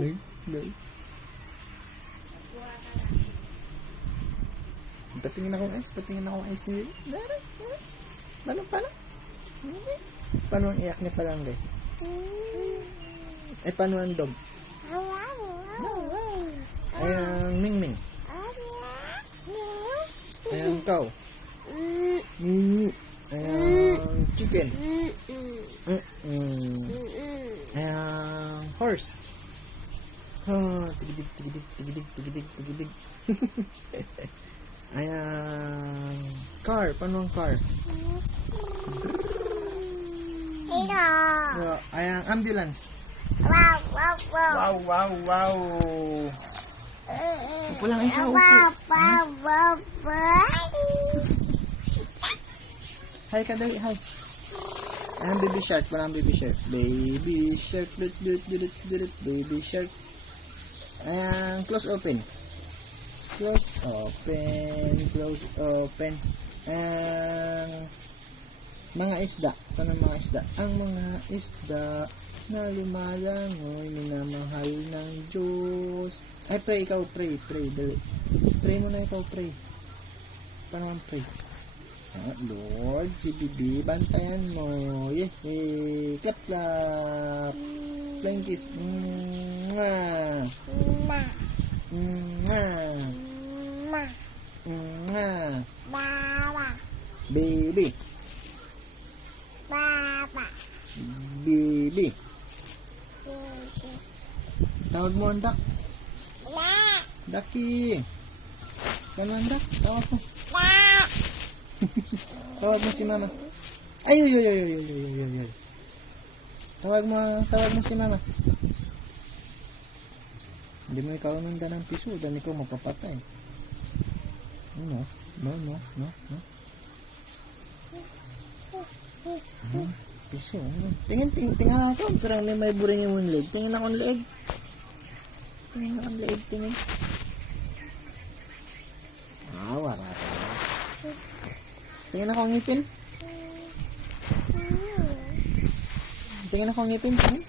Nay, nay. Patingin akong ice, patingin akong ice ni Willie. Dari, dari. Paano, paano? Paano ang iyak ni Palangge? Eh, paano ang dog? Ay, ang Mingming. Ay, ang cow. Ay, ang chicken. Ay, ang horse. Ah, tigidig, tigidig, tigidig, tigidig, tigidig. Ay, ang car. Paano ang car? Ah, Ay, ang ambulance. Wow, wow, wow. Upo lang ikaw, upo. Hi ka hi. Ayan, baby shark. Parang baby shark. Baby shark. Lut, lut, lut, lut, baby shark. Ayan, close open. Close open. Close open. Ayan, mga isda. Paano mga isda? Ang mga isda na lumalangoy, minamahal ng Diyos. Ay, pray ikaw, pray, pray, dali. Pray mo na ikaw, pray. Paano ang pray? Ah, Lord, Bibi, bantayan mo. Yes, eh, clap, clap. Ma. Nga. Ma. Nga. Mama. Baby. Papa. Baby. Tawag mo ang dak. Ma. Daki. Kanan dak. Tawag mo. Ma. tawag mo si Nana. Ay, ay, ay, ay, ay, ay, ay, ay. Tawag mo, tawag mo si Nana. Hindi mo ikaw nanda ng piso, dan ikaw mapapatay. No, no, no, no, no. Hmm, piso, ano? Tingin, tingin, tingin ako. Pero may may buring yung leg. Tingin ako ang leeg. Tingin ako ang leeg, tingin. Ah, wala Tingin ako ang ngipin. Tingin ako ang ngipin. Tingin.